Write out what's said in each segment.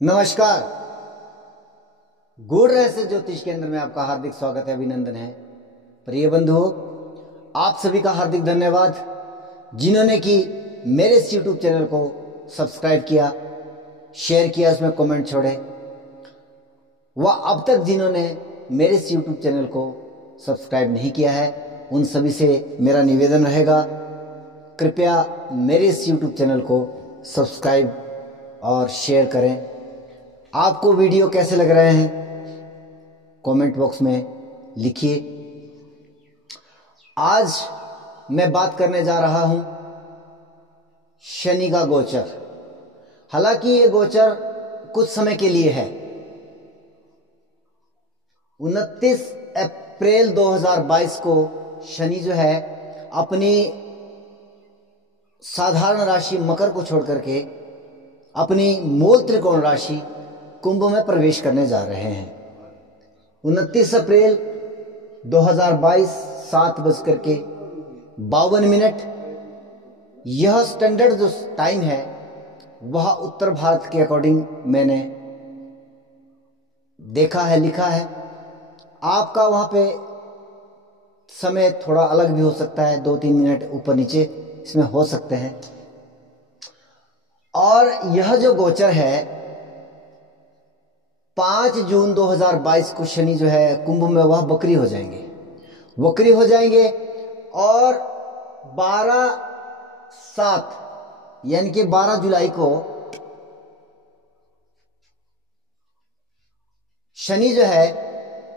नमस्कार। गूढ़ रहस्य ज्योतिष केंद्र में आपका हार्दिक स्वागत है, अभिनंदन है। प्रिय बंधुओं, आप सभी का हार्दिक धन्यवाद जिन्होंने कि मेरे इस YouTube चैनल को सब्सक्राइब किया, शेयर किया, उसमें कमेंट छोड़े, व अब तक जिन्होंने मेरे इस YouTube चैनल को सब्सक्राइब नहीं किया है, उन सभी से मेरा निवेदन रहेगा, कृपया मेरे इस YouTube चैनल को सब्सक्राइब और शेयर करें। आपको वीडियो कैसे लग रहे हैं कमेंट बॉक्स में लिखिए। आज मैं बात करने जा रहा हूं शनि का गोचर। हालांकि ये गोचर कुछ समय के लिए है। 29 अप्रैल 2022 को शनि जो है अपनी साधारण राशि मकर को छोड़ करके अपनी मूल त्रिकोण राशि कुंभ में प्रवेश करने जा रहे हैं। 29 अप्रैल 2022 7:52। यह स्टैंडर्ड जो टाइम है वह उत्तर भारत के अकॉर्डिंग मैंने देखा है, लिखा है। आपका वहां पे समय थोड़ा अलग भी हो सकता है, 2-3 मिनट ऊपर नीचे इसमें हो सकते हैं। और यह जो गोचर है 5 जून 2022 को शनि जो है कुंभ में वह वक्री हो जाएंगे और 12/7 यानी कि 12 जुलाई को शनि जो है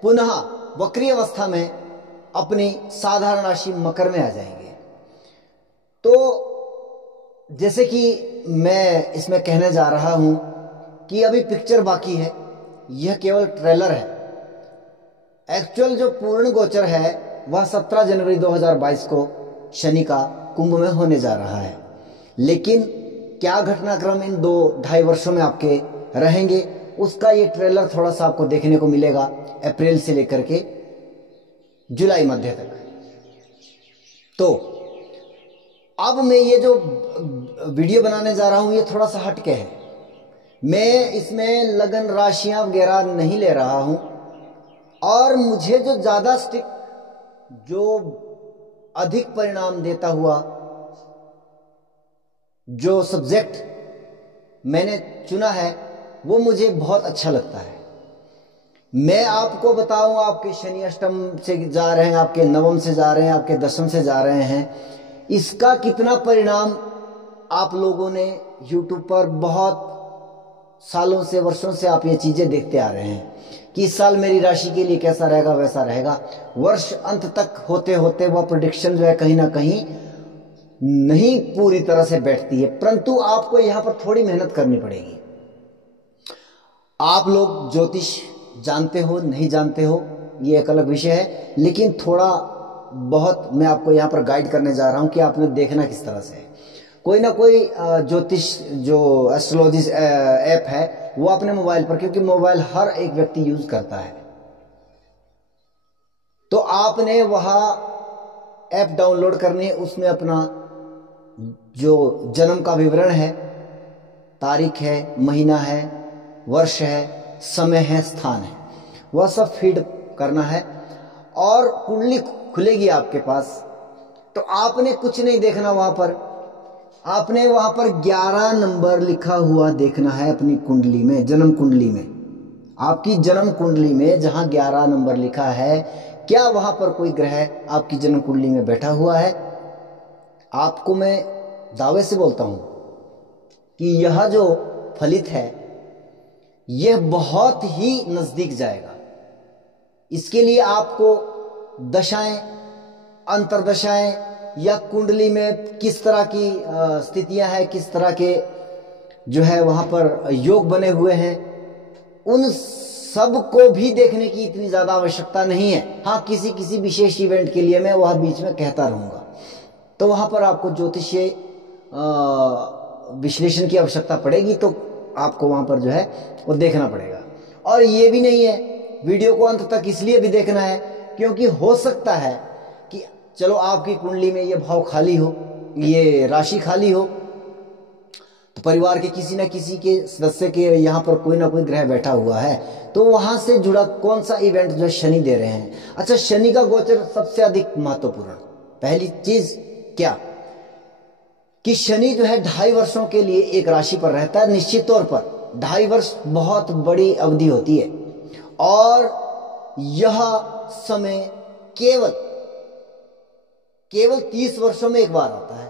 पुनः वक्री अवस्था में अपनी साधारण राशि मकर में आ जाएंगे। तो जैसे कि मैं इसमें कहने जा रहा हूं कि अभी पिक्चर बाकी है, यह केवल ट्रेलर है। एक्चुअल जो पूर्ण गोचर है वह 17 जनवरी 2022 को शनि का कुंभ में होने जा रहा है। लेकिन क्या घटनाक्रम इन 2-2.5 वर्षों में आपके रहेंगे, उसका ये ट्रेलर थोड़ा सा आपको देखने को मिलेगा अप्रैल से लेकर के जुलाई मध्य तक। तो अब मैं ये जो वीडियो बनाने जा रहा हूं ये थोड़ा सा हटके है। मैं इसमें लगन राशियां वगैरह नहीं ले रहा हूं और मुझे जो ज्यादा स्टिक, जो अधिक परिणाम देता हुआ जो सब्जेक्ट मैंने चुना है वो मुझे बहुत अच्छा लगता है। मैं आपको बताऊं, आपके शनि अष्टम से जा रहे हैं, आपके नवम से जा रहे हैं, आपके दशम से जा रहे हैं, इसका कितना परिणाम आप लोगों ने YouTube पर बहुत सालों से, वर्षों से आप ये चीजें देखते आ रहे हैं कि इस साल मेरी राशि के लिए कैसा रहेगा, वैसा रहेगा। वर्ष अंत तक होते होते वह प्रेडिक्शन जो है कहीं ना कहीं नहीं पूरी तरह से बैठती है, परंतु आपको यहां पर थोड़ी मेहनत करनी पड़ेगी। आप लोग ज्योतिष जानते हो नहीं जानते हो ये एक अलग विषय है, लेकिन थोड़ा बहुत मैं आपको यहाँ पर गाइड करने जा रहा हूँ कि आपने देखना किस तरह से है। कोई ना कोई ज्योतिष जो एस्ट्रोलॉजी ऐप है वो अपने मोबाइल पर, क्योंकि मोबाइल हर एक व्यक्ति यूज करता है, तो आपने वहां ऐप डाउनलोड करनी है। उसमें अपना जो जन्म का विवरण है, तारीख है, महीना है, वर्ष है, समय है, स्थान है, वह सब फीड करना है और कुंडली खुलेगी आपके पास। तो आपने कुछ नहीं देखना, वहां पर आपने वहां पर 11 नंबर लिखा हुआ देखना है अपनी कुंडली में, जन्म कुंडली में। आपकी जन्म कुंडली में जहां 11 नंबर लिखा है, क्या वहां पर कोई ग्रह आपकी जन्म कुंडली में बैठा हुआ है? आपको मैं दावे से बोलता हूं कि यह जो फलित है यह बहुत ही नजदीक जाएगा। इसके लिए आपको दशाएं, अंतरदशाएं या कुंडली में किस तरह की स्थितियां हैं, किस तरह के जो है वहां पर योग बने हुए हैं, उन सब को भी देखने की इतनी ज्यादा आवश्यकता नहीं है। हाँ, किसी किसी विशेष इवेंट के लिए मैं वह बीच में कहता रहूंगा, तो वहां पर आपको ज्योतिषीय विश्लेषण की आवश्यकता पड़ेगी, तो आपको वहां पर जो है वो देखना पड़ेगा। और ये भी नहीं है, वीडियो को अंत तक इसलिए भी देखना है क्योंकि हो सकता है कि चलो आपकी कुंडली में ये भाव खाली हो, ये राशि खाली हो, परिवार के किसी ना किसी के सदस्य के यहाँ पर कोई ना कोई ग्रह बैठा हुआ है, तो वहां से जुड़ा कौन सा इवेंट जो शनि दे रहे हैं। अच्छा, शनि का गोचर सबसे अधिक महत्वपूर्ण, पहली चीज क्या कि शनि जो है 2.5 वर्षों के लिए एक राशि पर रहता है। निश्चित तौर पर 2.5 वर्ष बहुत बड़ी अवधि होती है और यह समय केवल 30 वर्षों में एक बार आता है।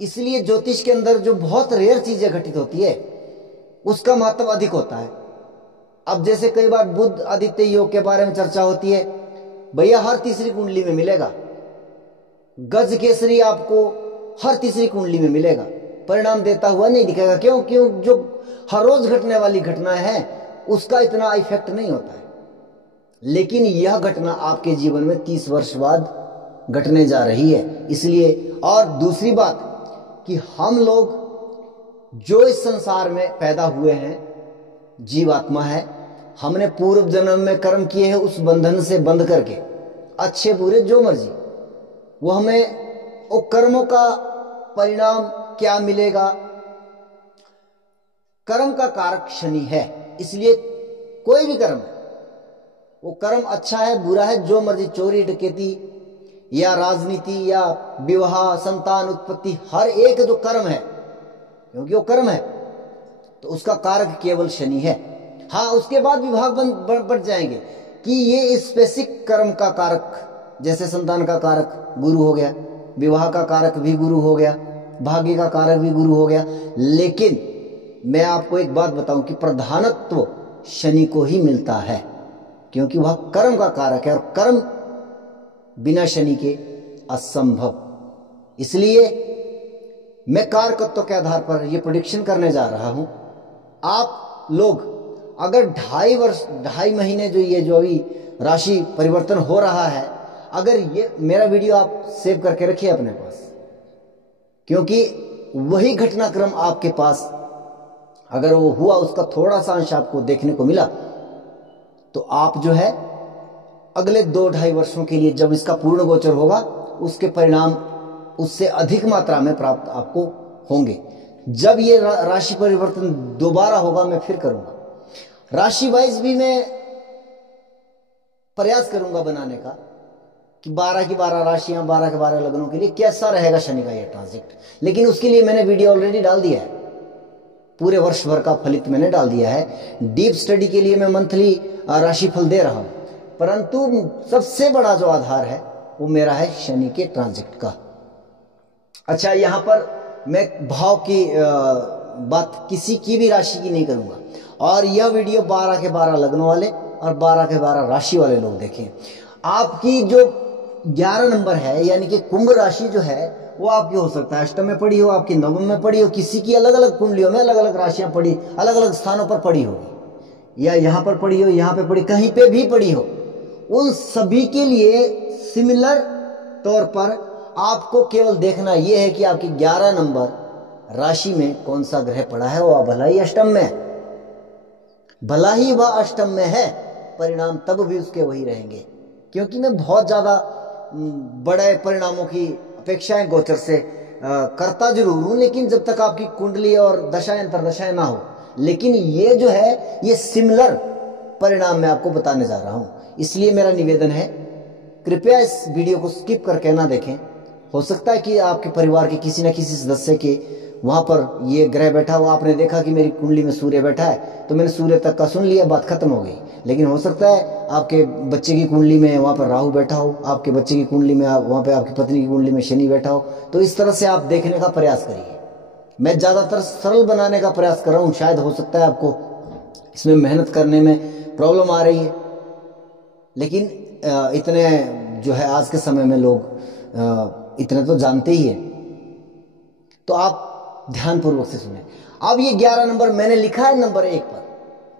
इसलिए ज्योतिष के अंदर जो बहुत रेयर चीजें घटित होती है उसका महत्व अधिक होता है। अब जैसे कई बार बुध आदित्य योग के बारे में चर्चा होती है, भैया हर तीसरी कुंडली में मिलेगा। गज केसरी आपको हर तीसरी कुंडली में मिलेगा, परिणाम देता हुआ नहीं दिखेगा। क्यों? जो हर रोज घटने वाली घटनाएं हैं उसका इतना इफेक्ट नहीं होता है, लेकिन यह घटना आपके जीवन में 30 वर्ष बाद घटने जा रही है। इसलिए, और दूसरी बात कि हम लोग जो इस संसार में पैदा हुए हैं, जीवात्मा है, हमने पूर्व जन्म में कर्म किए हैं, उस बंधन से बंध करके अच्छे बुरे जो मर्जी, वो हमें वो कर्मों का परिणाम क्या मिलेगा। कर्म का कारक शनि है, इसलिए कोई भी कर्म है, वो कर्म अच्छा है बुरा है, जो मर्जी, चोरी डकैती या राजनीति या विवाह संतान उत्पत्ति, हर एक जो कर्म है, क्योंकि वो कर्म है तो उसका कारक केवल शनि है। हाँ, उसके बाद विभाग बढ़ जाएंगे कि ये स्पेसिफिक कर्म का कारक, जैसे संतान का कारक गुरु हो गया, विवाह का कारक भी गुरु हो गया, भाग्य का कारक भी गुरु हो गया। लेकिन मैं आपको एक बात बताऊं कि प्रधानत्व शनि को ही मिलता है, क्योंकि वह कर्म का कारक है और कर्म बिना शनि के असंभव। इसलिए मैं कारकत्व के आधार पर यह प्रेडिक्शन करने जा रहा हूं। आप लोग अगर 2.5 महीने जो अभी राशि परिवर्तन हो रहा है, अगर ये मेरा वीडियो आप सेव करके रखिए अपने पास, क्योंकि वही घटनाक्रम आपके पास अगर वो हुआ, उसका थोड़ा सा अंश आपको देखने को मिला, तो आप जो है अगले 2-2.5 वर्षों के लिए जब इसका पूर्ण गोचर होगा, उसके परिणाम उससे अधिक मात्रा में प्राप्त आपको होंगे। जब ये राशि परिवर्तन दोबारा होगा, मैं फिर करूंगा, राशि वाइज भी मैं प्रयास करूंगा बनाने का कि 12 की 12 राशियां, 12 के 12 लग्नों के लिए कैसा रहेगा शनि का यह ट्रांजिट। लेकिन उसके लिए मैंने वीडियो ऑलरेडी डाल दिया है, पूरे वर्ष भर का फलित मैंने डाल दिया है। डीप स्टडी के लिए मैं मंथली राशिफल दे रहा हूं, परंतु सबसे बड़ा जो आधार है वो मेरा है शनि के ट्रांजिट का। अच्छा, यहां पर मैं भाव की बात किसी की भी राशि की नहीं करूंगा, और यह वीडियो 12 के 12 लग्नों वाले और 12 के 12 राशि वाले लोग देखें। आपकी जो 11 नंबर है, यानी कि कुंभ राशि जो है, वो आपकी हो सकता है अष्टम में पड़ी हो, आपकी नवम में पड़ी हो, किसी की अलग अलग कुंडलियों में अलग अलग राशियां पड़ी, अलग अलग स्थानों पर पड़ी होगी, या यहां पर पड़ी हो, यहां पे पड़ी, कहीं पे भी पड़ी हो। उन सभी के लिए सिमिलर तौर पर आपको केवल देखना यह है कि आपकी 11 नंबर राशि में कौन सा ग्रह पड़ा है, वह भला ही अष्टम में, भला ही वह अष्टम में है, परिणाम तब भी उसके वही रहेंगे। क्योंकि मैं बहुत ज्यादा बड़े परिणामों की अपेक्षाएं गोचर से करता जरूर हूं, लेकिन जब तक आपकी कुंडली और दशाएं अंतरदशाएं ना हो, लेकिन ये जो है ये सिमिलर परिणाम मैं आपको बताने जा रहा हूं। इसलिए मेरा निवेदन है, कृपया इस वीडियो को स्किप करके ना देखें। हो सकता है कि आपके परिवार के किसी न किसी सदस्य के वहां पर ये ग्रह बैठा हुआ, आपने देखा कि मेरी कुंडली में सूर्य बैठा है तो मैंने सूर्य तक का सुन लिया, बात खत्म हो गई। लेकिन हो सकता है आपके बच्चे की कुंडली में वहां पर राहु बैठा हो, आपके बच्चे की कुंडली में वहां पे आपकी पत्नी की कुंडली में शनि बैठा हो। तो इस तरह से आप देखने का प्रयास करिए। मैं ज्यादातर सरल बनाने का प्रयास कर रहा हूं, शायद हो सकता है आपको इसमें मेहनत करने में प्रॉब्लम आ रही है, लेकिन इतने जो है आज के समय में लोग इतने तो जानते ही है, तो आप ध्यानपूर्वक से सुने। अब ये 11 नंबर मैंने लिखा है नंबर 1 पर,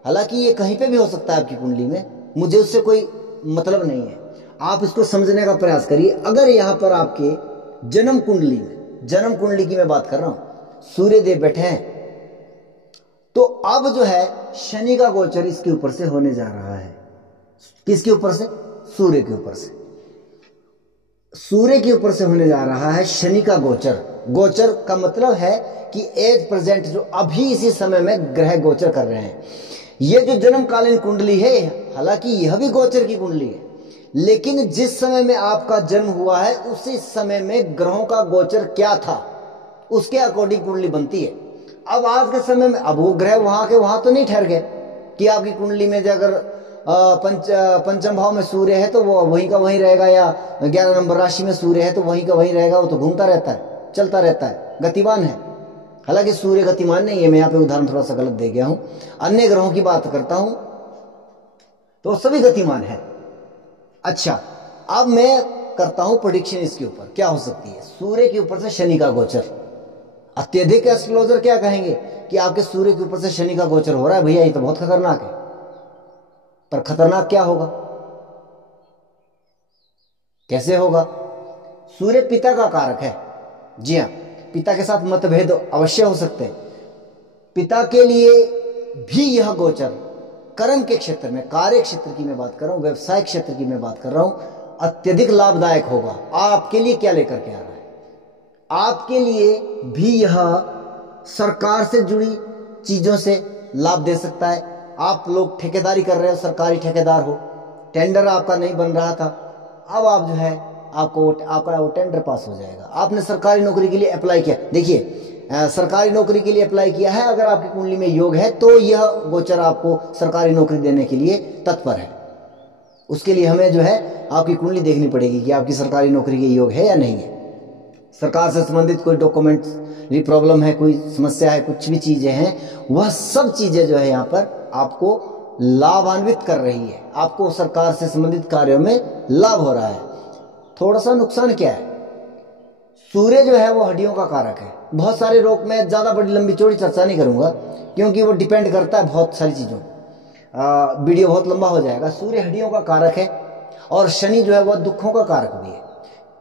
हालांकि ये कहीं पे भी हो सकता है आपकी कुंडली में, मुझे उससे कोई मतलब नहीं है। आप इसको समझने का प्रयास करिए। अगर यहां पर आपके जन्म कुंडली में, जन्म कुंडली की मैं बात कर रहा हूं, सूर्य देव बैठे हैं, तो अब जो है शनि का गोचर इसके ऊपर से होने जा रहा है। किसके ऊपर से? सूर्य के ऊपर से। सूर्य के ऊपर से होने जा रहा है शनि का गोचर। गोचर का मतलब है कि एज प्रेजेंट, जो अभी इसी समय में ग्रह गोचर कर रहे हैं। ये जो जन्मकालीन कुंडली है, हालांकि यह भी गोचर की कुंडली है, लेकिन जिस समय में आपका जन्म हुआ है उसी समय में ग्रहों का गोचर क्या था उसके अकॉर्डिंग कुंडली बनती है। अब आज के समय में अब वो ग्रह वहां के वहां तो नहीं ठहर गए कि आपकी कुंडली में अगर पंचम भाव में सूर्य है तो वो वहीं का वहीं रहेगा, या 11 नंबर राशि में सूर्य है तो वहीं का वहीं रहेगा। वो तो घूमता रहता है, चलता रहता है, गतिमान है। हालांकि सूर्य गतिमान नहीं है, मैं यहाँ पे उदाहरण थोड़ा सा गलत दे गया हूं, अन्य ग्रहों की बात करता हूं तो सभी गतिमान है। अच्छा, अब मैं करता हूं प्रेडिक्शन इसके ऊपर क्या हो सकती है। सूर्य के ऊपर से शनि का गोचर, अत्यधिक एस्ट्रोलॉजर क्या कहेंगे कि आपके सूर्य के ऊपर से शनि का गोचर हो रहा है, भैया ये तो बहुत खतरनाक है। पर खतरनाक क्या होगा, कैसे होगा? सूर्य पिता का कारक है। जी हाँ, पिता के साथ मतभेद अवश्य हो सकते हैं। पिता के लिए भी यह गोचर कर्म के क्षेत्र में, कार्य क्षेत्र की मैं बात कर रहा हूं, व्यवसाय क्षेत्र की मैं बात कर रहा हूं, अत्यधिक लाभदायक होगा। आपके लिए क्या लेकर के आ रहा है? आपके लिए भी यह सरकार से जुड़ी चीजों से लाभ दे सकता है। आप लोग ठेकेदारी कर रहे हो, सरकारी ठेकेदार हो, टेंडर आपका नहीं बन रहा था, अब आप जो है आपका वो टेंडर पास हो जाएगा। आपने सरकारी नौकरी के लिए अप्लाई किया, देखिए सरकारी नौकरी के लिए अप्लाई किया है, अगर आपकी कुंडली में योग है तो यह गोचर आपको सरकारी नौकरी देने के लिए तत्पर है। उसके लिए हमें जो है आपकी कुंडली देखनी पड़ेगी कि आपकी सरकारी नौकरी के योग है या नहीं है। सरकार से संबंधित कोई डॉक्यूमेंट्स प्रॉब्लम है, कोई समस्या है, कुछ भी चीजें हैं, वह सब चीजें जो है यहाँ पर आपको लाभान्वित कर रही है। आपको सरकार से संबंधित कार्यों में लाभ हो रहा है। थोड़ा सा नुकसान क्या है, सूर्य जो है वो हड्डियों का कारक है। बहुत सारे रोग, में ज्यादा बड़ी लंबी चौड़ी चर्चा नहीं करूंगा क्योंकि वो डिपेंड करता है बहुत सारी चीजों, वीडियो बहुत लंबा हो जाएगा। सूर्य हड्डियों का कारक है और शनि जो है वह दुखों का कारक भी है।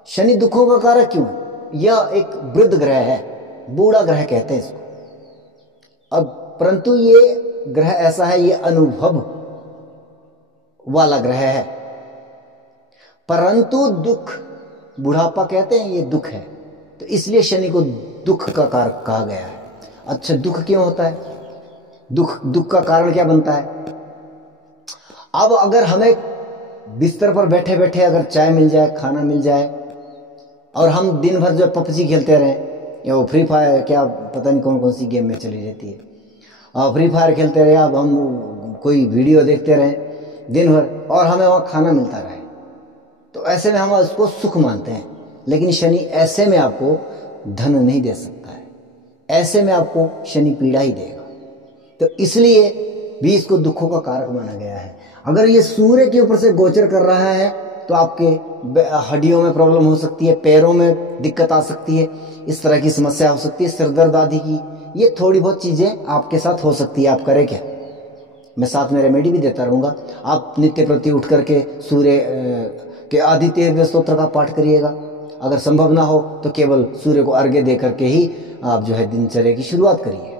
शनि दुखों का कारक क्यों है? यह एक वृद्ध ग्रह है, बूढ़ा ग्रह कहते हैं इसको। अब परंतु ये ग्रह ऐसा है, ये अनुभव वाला ग्रह है, परंतु दुख, बुढ़ापा कहते हैं ये दुख है, तो इसलिए शनि को दुख का कारक कहा गया है। अच्छा, दुख क्यों होता है? दुख का कारण क्या बनता है? अब अगर हमें बिस्तर पर बैठे बैठे अगर चाय मिल जाए, खाना मिल जाए, और हम दिन भर जो पबजी खेलते रहें, या वो फ्री फायर, क्या पता नहीं कौन कौन सी गेम में चली रहती है, फ्री फायर खेलते रहे, अब हम कोई वीडियो देखते रहें दिन भर और हमें वहाँ खाना मिलता रहे, तो ऐसे में हम उसको सुख मानते हैं। लेकिन शनि ऐसे में आपको धन नहीं दे सकता है, ऐसे में आपको शनि पीड़ा ही देगा। तो इसलिए भी इसको दुखों का कारक माना गया है। अगर ये सूर्य के ऊपर से गोचर कर रहा है तो आपके हड्डियों में प्रॉब्लम हो सकती है, पैरों में दिक्कत आ सकती है, इस तरह की समस्या हो सकती है, सिरदर्द आदि की, ये थोड़ी बहुत चीजें आपके साथ हो सकती है। आप करें क्या? मैं साथ में रेमेडी भी देता रहूंगा। आप नित्य प्रति उठ करके सूर्य के आदित्य हृदय स्तोत्र का पाठ करिएगा। अगर संभव ना हो तो केवल सूर्य को अर्घ्य दे करके ही आप जो है दिनचर्या की शुरुआत करिए।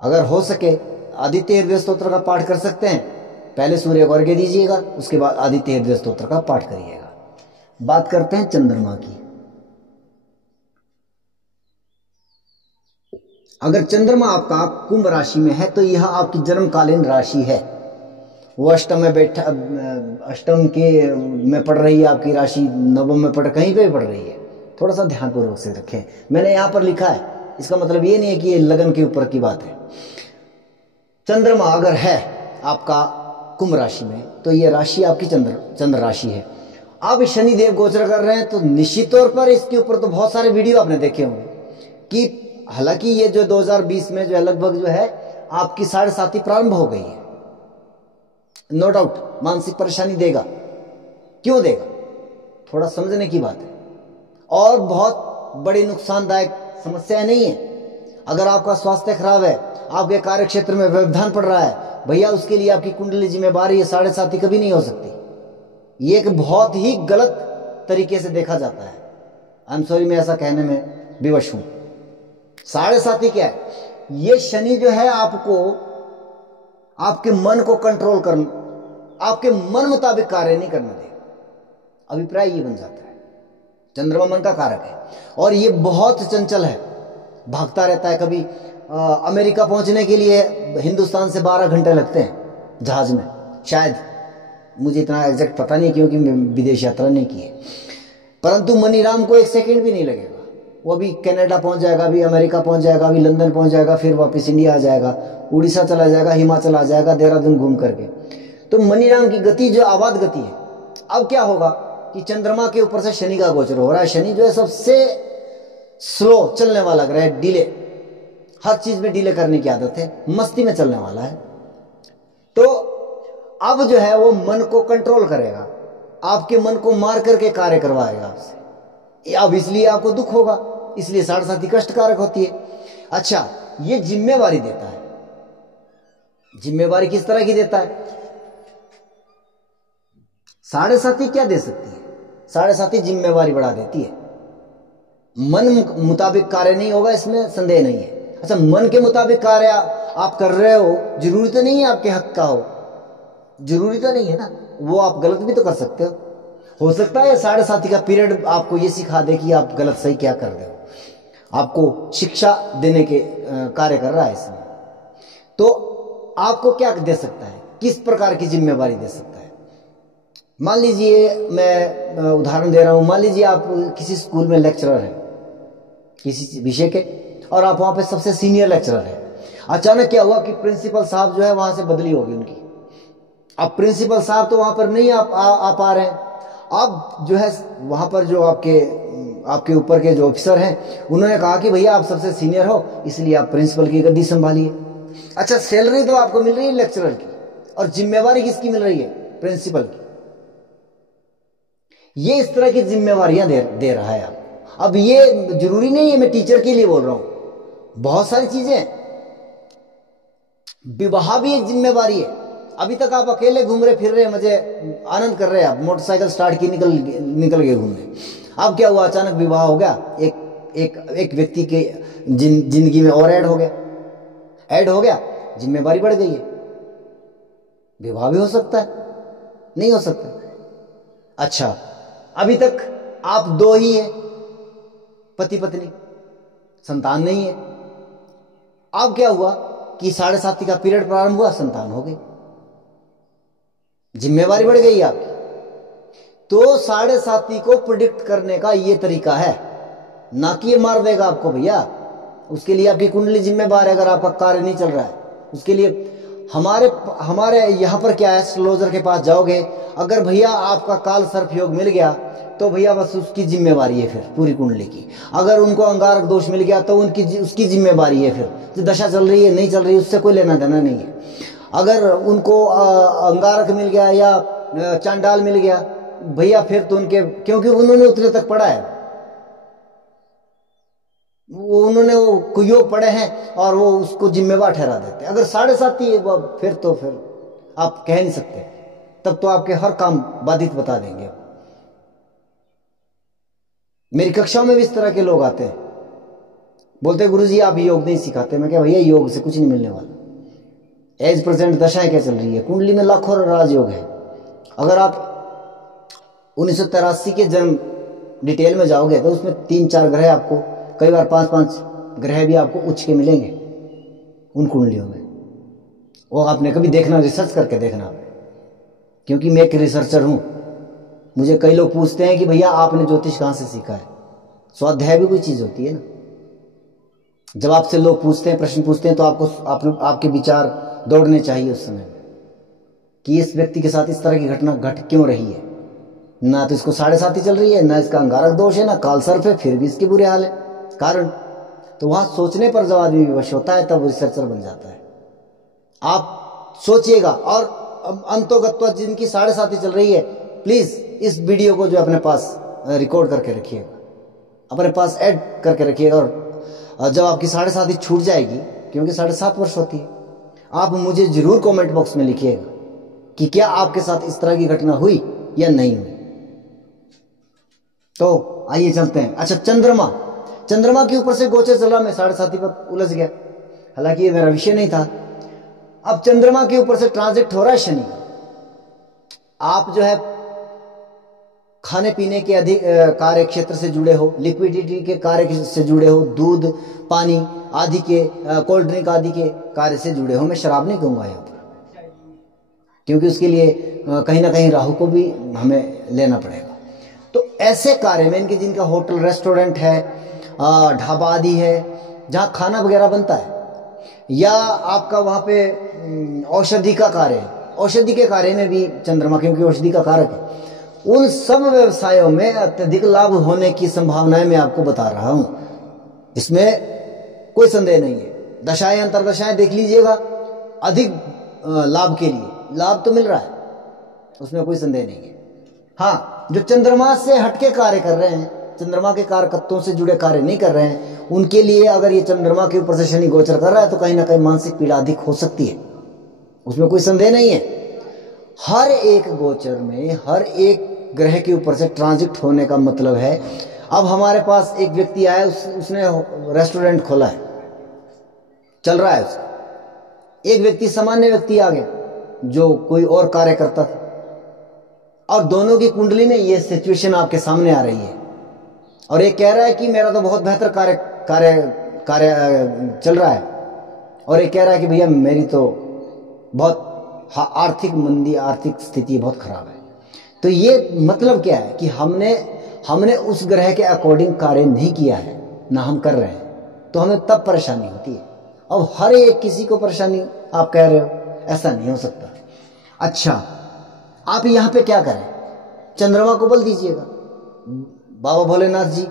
अगर हो सके आदित्य हृदय स्तोत्र का पाठ कर सकते हैं, पहले सूर्य को अर्घ्य दीजिएगा, उसके बाद आदित्य हृदय स्तोत्र का पाठ करिएगा। बात करते हैं चंद्रमा की। अगर चंद्रमा आपका कुंभ राशि में है तो यह आपकी जन्मकालीन राशि है। वो अष्टम में बैठा, अष्टम के में पढ़ रही है आपकी राशि, नवम में पढ़, कहीं पे भी पढ़ रही है। थोड़ा सा ध्यानपूर्वक से रखें, मैंने यहां पर लिखा है, इसका मतलब ये नहीं है कि ये लगन के ऊपर की बात है। चंद्रमा अगर है आपका कुंभ राशि में तो ये राशि आपकी चंद्र राशि है। अब शनि देव गोचर कर रहे हैं तो निश्चित तौर पर इसके ऊपर तो बहुत सारे वीडियो आपने देखे होंगे कि हालांकि ये जो 2020 में जो है लगभग जो है आपकी 7.5 प्रारंभ हो गई है। नो डाउट मानसिक परेशानी देगा, क्यों देगा, थोड़ा समझने की बात है, और बहुत बड़ी नुकसानदायक समस्या नहीं है। अगर आपका स्वास्थ्य खराब है, आपके कार्य क्षेत्र में व्यवधान पड़ रहा है, भैया उसके लिए आपकी कुंडली जिम्मेवारी है, 7.5 कभी नहीं हो सकती। ये एक बहुत ही गलत तरीके से देखा जाता है। आई एम सॉरी, मैं ऐसा कहने में विवश हूं। 7.5 क्या है? ये शनि जो है आपको, आपके मन को कंट्रोल कर, आपके मन मुताबिक कार्य नहीं करने देगा। अभिप्राय ये बन जाता है। चंद्रमा मन का कारक है और ये बहुत चंचल है, भागता रहता है। कभी अमेरिका पहुंचने के लिए हिंदुस्तान से 12 घंटे लगते हैं जहाज में, शायद, मुझे इतना एग्जैक्ट पता नहीं क्योंकि मैं विदेश यात्रा नहीं की है। परंतु मनीराम को 1 सेकंड भी नहीं लगेगा, वो अभी कनाडा पहुंच जाएगा, अभी अमेरिका पहुंच जाएगा, अभी लंदन पहुंच जाएगा, फिर वापस इंडिया आ जाएगा, उड़ीसा चला जाएगा, हिमाचल आ जाएगा, देहरादून घूम करके। तो मनीराम की गति जो आबाद गति है। अब क्या होगा कि चंद्रमा के ऊपर से शनि का गोचर हो रहा है। शनि जो है सबसे स्लो चलने वाला ग्रह, डिले, हर चीज में डिले करने की आदत है, मस्ती में चलने वाला है। तो अब जो है वो मन को कंट्रोल करेगा, आपके मन को मार करके कार्य करवाएगा आपसे। अब इसलिए आपको दुख होगा, इसलिए साढ़े साथी कष्टकारक होती है। अच्छा, ये जिम्मेवारी देता है। जिम्मेवारी किस तरह की देता है? साढ़े साथी क्या दे सकती है? साढ़े साथी जिम्मेवारी बढ़ा देती है। मन मुताबिक कार्य नहीं होगा, इसमें संदेह नहीं है। अच्छा, मन के मुताबिक कार्य आप कर रहे हो, जरूरी तो नहीं है आपके हक का हो, जरूरी तो नहीं है ना, वो आप गलत भी तो कर सकते हो सकता है साढ़े साथी का पीरियड आपको ये सिखा दे कि आप गलत सही क्या कर रहे हो, आपको शिक्षा देने के कार्य कर रहा है इसमें। तो आपको क्या दे सकता है, किस प्रकार की जिम्मेवारी दे सकता है? मान लीजिए, मैं उदाहरण दे रहा हूं, मान लीजिए आप किसी स्कूल में लेक्चरर हैं किसी विषय के, और आप वहां पे सबसे सीनियर लेक्चरर हैं। अचानक क्या हुआ कि प्रिंसिपल साहब जो है वहां से बदली होगी उनकी। अब प्रिंसिपल साहब तो वहां पर नहीं आ पा रहे हैं। अब जो है वहां पर जो आपके ऊपर के जो ऑफिसर हैं, उन्होंने कहा कि भैया आप सबसे सीनियर हो, इसलिए आप प्रिंसिपल की गद्दी संभालिए। अच्छा, सैलरी तो आपको मिल रही है लेक्चरर की, और जिम्मेवारी किसकी मिल रही है? प्रिंसिपल की। ये इस तरह की जिम्मेवारियां दे रहा है आपको। अब ये जरूरी नहीं है, मैं टीचर के लिए बोल रहा हूं, बहुत सारी चीजें। विवाह भी एक जिम्मेवारी है। अभी तक आप अकेले घूम रहे फिर रहे, मजे आनंद कर रहे हैं, आप मोटरसाइकिल स्टार्ट की निकल गए घूमने। अब क्या हुआ, अचानक विवाह हो गया, एक व्यक्ति के जिंदगी में और ऐड हो गया, जिम्मेवारी बढ़ गई है। विवाह भी हो सकता है, नहीं हो सकता? अच्छा, अभी तक आप 2 ही हैं, पति पत्नी, संतान नहीं है। अब क्या हुआ कि साढ़े साथी का पीरियड प्रारंभ हुआ, संतान हो गई, जिम्मेवारी बढ़ गई आपकी। तो साढ़े साथी को प्रिडिक्ट करने का ये तरीका है, ना कि ये मार देगा आपको भैया। उसके लिए आपकी कुंडली जिम्मेवार है। अगर आपका कार्य नहीं चल रहा है, उसके लिए हमारे यहां पर क्या है, एस्ट्रोलॉजर के पास जाओगे, अगर भैया आपका काल सर्प योग मिल गया तो भैया बस उसकी जिम्मेवारी है फिर पूरी कुंडली की। अगर उनको अंगारक दोष मिल गया तो उसकी जिम्मेवारी है, फिर जो दशा चल रही है नहीं चल रही, उससे कोई लेना देना नहीं है। अगर उनको अंगारक मिल गया या चांडाल मिल गया, भैया फिर तो उनके, क्योंकि उन्होंने उतने तक पढ़ा है, उन्होंने वो योग पढ़े हैं और वो उसको जिम्मेवार ठहरा देते हैं। अगर साढ़े साथी फिर तो फिर आप कह नहीं सकते, तब तो आपके हर काम बाधित बता देंगे। मेरी कक्षाओं में भी इस तरह के लोग आते हैं, बोलते हैं गुरुजी आप योग नहीं सिखाते। मैं क्या भैया, योग से कुछ नहीं मिलने वाला। एज प्रेजेंट दशाएं क्या चल रही है, कुंडली में लाखों राजयोग है। अगर आप 1983 के जन्म डिटेल में जाओगे तो उसमें 3-4 ग्रह, आपको कई बार 5-5 ग्रह भी आपको उच्च के मिलेंगे उन कुंडलियों में। वो आपने कभी देखना, रिसर्च करके देखना, क्योंकि मैं एक रिसर्चर हूं। मुझे कई लोग पूछते हैं कि भैया आपने ज्योतिष कहां से सीखा है। स्वाध्याय भी कोई चीज होती है ना। जब आपसे लोग पूछते हैं, प्रश्न पूछते हैं, तो आपके विचार दौड़ने चाहिए उस समय कि इस व्यक्ति के साथ इस तरह की घटना घट क्यों रही है। ना तो इसको साढ़े साथी चल रही है, ना इसका अंगारक दोष है, ना काल सर्प है, फिर भी इसके बुरे हाल है। कारण तो वहां सोचने पर जब आदमी विवश होता है तब रिसर्चर बन जाता है। आप सोचिएगा। और अंतोगत्वा जिनकी साढ़े साथी चल रही है, प्लीज इस वीडियो को जो अपने पास रिकॉर्ड करके रखिएगा, अपने पास ऐड करके रखिएगा। और जब आपकी साढ़े साथी छूट जाएगी, क्योंकि 7.5 वर्ष होती है, आप मुझे जरूर कमेंट बॉक्स में लिखिएगा कि क्या आपके साथ इस तरह की घटना हुई या नहीं हुई। तो आइए चलते हैं। अच्छा, चंद्रमा के ऊपर से गोचर चला, मैं साढ़े साथी पर उलझ गया, हालांकि ये मेरा विषय नहीं था। अब चंद्रमा के ऊपर से ट्रांजिट हो रहा है शनि। आप जो है खाने पीने के अधिक कार्य क्षेत्र से जुड़े हो, लिक्विडिटी के कार्य से जुड़े हो, दूध पानी आदि के, कोल्ड ड्रिंक आदि के कार्य से जुड़े हो। मैं शराब नहीं कहूँगा यहाँ पर, क्योंकि उसके लिए कहीं ना कहीं राहु को भी हमें लेना पड़ेगा। तो ऐसे कार्य में इनके, जिनका होटल रेस्टोरेंट है, ढाबा आदि है, जहाँ खाना वगैरह बनता है, या आपका वहाँ पे औषधि का कार्य है, औषधि के कार्य में भी चंद्रमा, क्योंकि औषधि का कारक है, उन सब व्यवसायों में अत्यधिक लाभ होने की संभावनाएं मैं आपको बता रहा हूं, इसमें कोई संदेह नहीं है। दशाएं अंतरदशाएं देख लीजिएगा, अधिक लाभ के लिए लाभ तो मिल रहा है, उसमें कोई संदेह नहीं है। हाँ, जो चंद्रमा से हटके कार्य कर रहे हैं, चंद्रमा के कारकत्वों से जुड़े कार्य नहीं कर रहे हैं, उनके लिए अगर ये चंद्रमा के ऊपर से शनि गोचर कर रहा है तो कहीं ना कहीं मानसिक पीड़ा अधिक हो सकती है, उसमें कोई संदेह नहीं है। हर एक गोचर में हर एक ग्रह के ऊपर से ट्रांजिट होने का मतलब है, अब हमारे पास एक व्यक्ति आया, उसने रेस्टोरेंट खोला है, चल रहा है उसका। एक व्यक्ति, सामान्य व्यक्ति आ गया जो कोई और कार्य करता था, और दोनों की कुंडली में ये सिचुएशन आपके सामने आ रही है, और एक कह रहा है कि मेरा तो बहुत बेहतर कार्य कार्य कार्य चल रहा है, और एक कह रहा है कि भैया मेरी तो बहुत आर्थिक मंदी, आर्थिक स्थिति बहुत खराब है। तो ये मतलब क्या है कि हमने उस ग्रह के अकॉर्डिंग कार्य नहीं किया है, ना हम कर रहे हैं, तो हमें तब परेशानी होती है। अब हर एक किसी को परेशानी आप कह रहे हो, ऐसा नहीं हो सकता। अच्छा, आप यहां पे क्या करें, चंद्रमा को बल दीजिएगा। बाबा भोलेनाथ जी,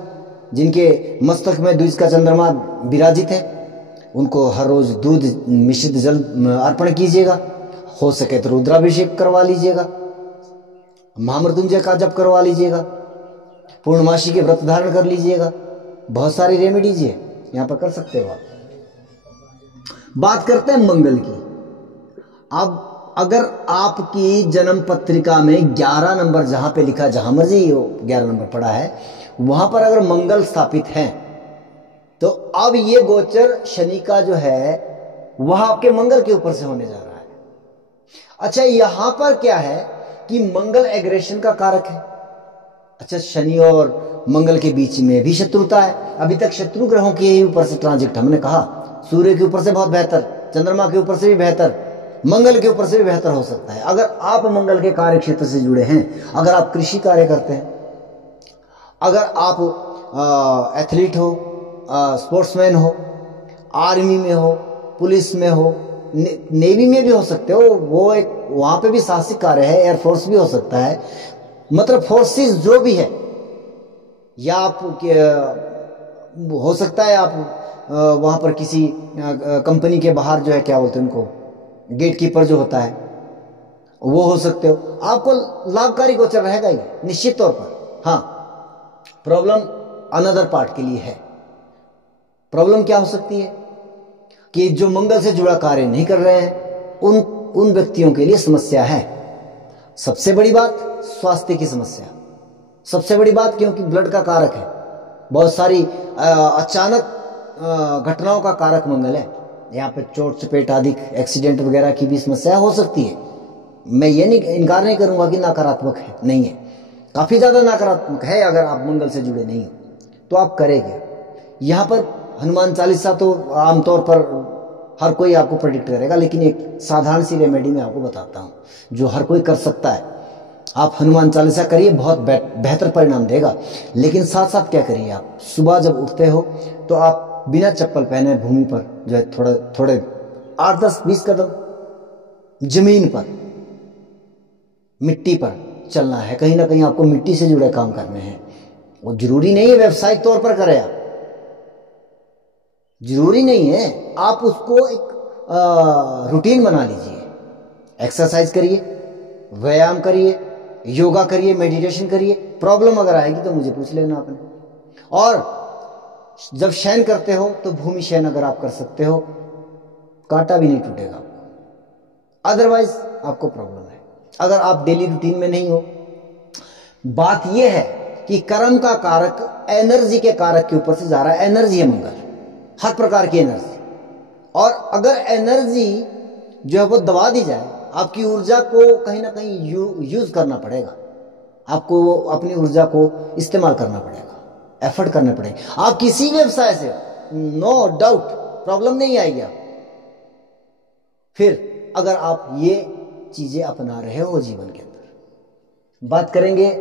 जिनके मस्तक में द्विज का चंद्रमा विराजित है, उनको हर रोज दूध मिश्रित जल अर्पण कीजिएगा। हो सके तो रुद्राभिषेक करवा लीजिएगा, महामृत्युंजय का जप करवा लीजिएगा, पूर्णमासी के व्रत धारण कर लीजिएगा। बहुत सारी रेमेडीज है, यहां पर कर सकते हो आप। बात करते हैं मंगल की। अब अगर आपकी जन्म पत्रिका में 11 नंबर जहां पे लिखा, जहां मर्जी हो 11 नंबर पड़ा है, वहां पर अगर मंगल स्थापित है, तो अब ये गोचर शनि का जो है वह आपके मंगल के ऊपर से होने जा रहा है। अच्छा, यहां पर क्या है कि मंगल एग्रेशन का कारक है। अच्छा, शनि और मंगल के बीच में भी शत्रुता है। अभी तक शत्रु ग्रहों के ही ऊपर से ट्रांजिट, हमने कहा सूर्य के ऊपर से बहुत बेहतर, चंद्रमा के ऊपर से भी बेहतर, मंगल के ऊपर से भी बेहतर हो सकता है। अगर आप मंगल के कार्य क्षेत्र से जुड़े हैं, अगर आप कृषि कार्य करते हैं, अगर आप एथलीट हो, स्पोर्ट्समैन हो, आर्मी में हो, पुलिस में हो, नेवी में भी हो सकते हो, वो एक वहां पे भी साहसिक कार्य है, एयरफोर्स भी हो सकता है, मतलब फोर्सेस जो भी है, या आप हो सकता है आप वहां पर किसी कंपनी के बाहर जो है, क्या बोलते हैं उनको, गेट कीपर जो होता है, वो हो सकते हो। आपको लाभकारी गोचर रहेगा ही निश्चित तौर पर। हाँ, प्रॉब्लम अनदर पार्ट के लिए है। प्रॉब्लम क्या हो सकती है कि जो मंगल से जुड़ा कार्य नहीं कर रहे हैं, उन व्यक्तियों के लिए समस्या है। सबसे बड़ी बात स्वास्थ्य की समस्या, सबसे बड़ी बात, क्योंकि ब्लड का कारक है, बहुत सारी अचानक घटनाओं का कारक मंगल है। यहाँ पे चोट चपेट आदि एक्सीडेंट वगैरह की भी समस्या हो सकती है। मैं ये नहीं इनकार नहीं करूंगा कि नकारात्मक है, नहीं है, काफी ज्यादा नकारात्मक है। अगर आप मंगल से जुड़े नहीं हो तो आप करेंगे। यहाँ पर हनुमान चालीसा तो आमतौर पर हर कोई आपको प्रेडिक्ट करेगा, लेकिन एक साधारण सी रेमेडी मैं आपको बताता हूँ जो हर कोई कर सकता है। आप हनुमान चालीसा करिए, बहुत बेहतर परिणाम देगा। लेकिन साथ साथ क्या करिए, आप सुबह जब उठते हो तो आप बिना चप्पल पहने भूमि पर जो है थोड़े 8, 10, 20 कदम जमीन पर, मिट्टी पर चलना है। कहीं ना कहीं आपको मिट्टी से जुड़े काम करने हैं। वो जरूरी नहीं है व्यवसायिक तौर पर करें आप, जरूरी नहीं है। आप उसको एक रूटीन बना लीजिए। एक्सरसाइज करिए, व्यायाम करिए, योगा करिए, मेडिटेशन करिए। प्रॉब्लम अगर आएगी तो मुझे पूछ लेना आपने। और जब शयन करते हो तो भूमि शयन अगर आप कर सकते हो, कांटा भी नहीं टूटेगा आपको। अदरवाइज आपको प्रॉब्लम है अगर आप डेली रूटीन में नहीं हो। बात यह है कि कर्म का कारक एनर्जी के कारक के ऊपर से जा रहा है। एनर्जी है मंगल, हर प्रकार की एनर्जी। और अगर एनर्जी जो है वो दबा दी जाए, आपकी ऊर्जा को कहीं ना कहीं यूज करना पड़ेगा। आपको वो अपनी ऊर्जा को इस्तेमाल करना पड़ेगा, एफर्ट करने पड़ेंगे। आप किसी व्यवसाय से नो डाउट प्रॉब्लम नहीं आएगी आप, फिर अगर आप ये चीजें अपना रहे हो जीवन के अंदर। बात करेंगे